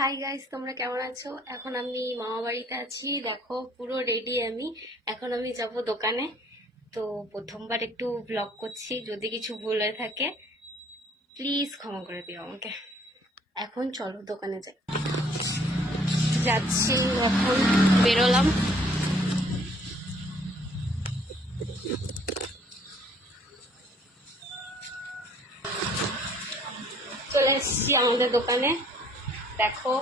Hi guys, তোমরা কেমন আছো? এখন আমি মামা বাড়িতে আছি। দেখো পুরো রেডি আমি। এখন আমি যাব দোকানে। তো প্রথমবার একটু ব্লগ করছি, যদি কিছু ভুল হয়ে থাকে প্লিজ ক্ষমা করে দিও আমাকে। এখন চলো দোকানে যাই। যাচ্ছি, এখন বেরোলাম। চলে এসেছি আমাদের দোকানে। দেখো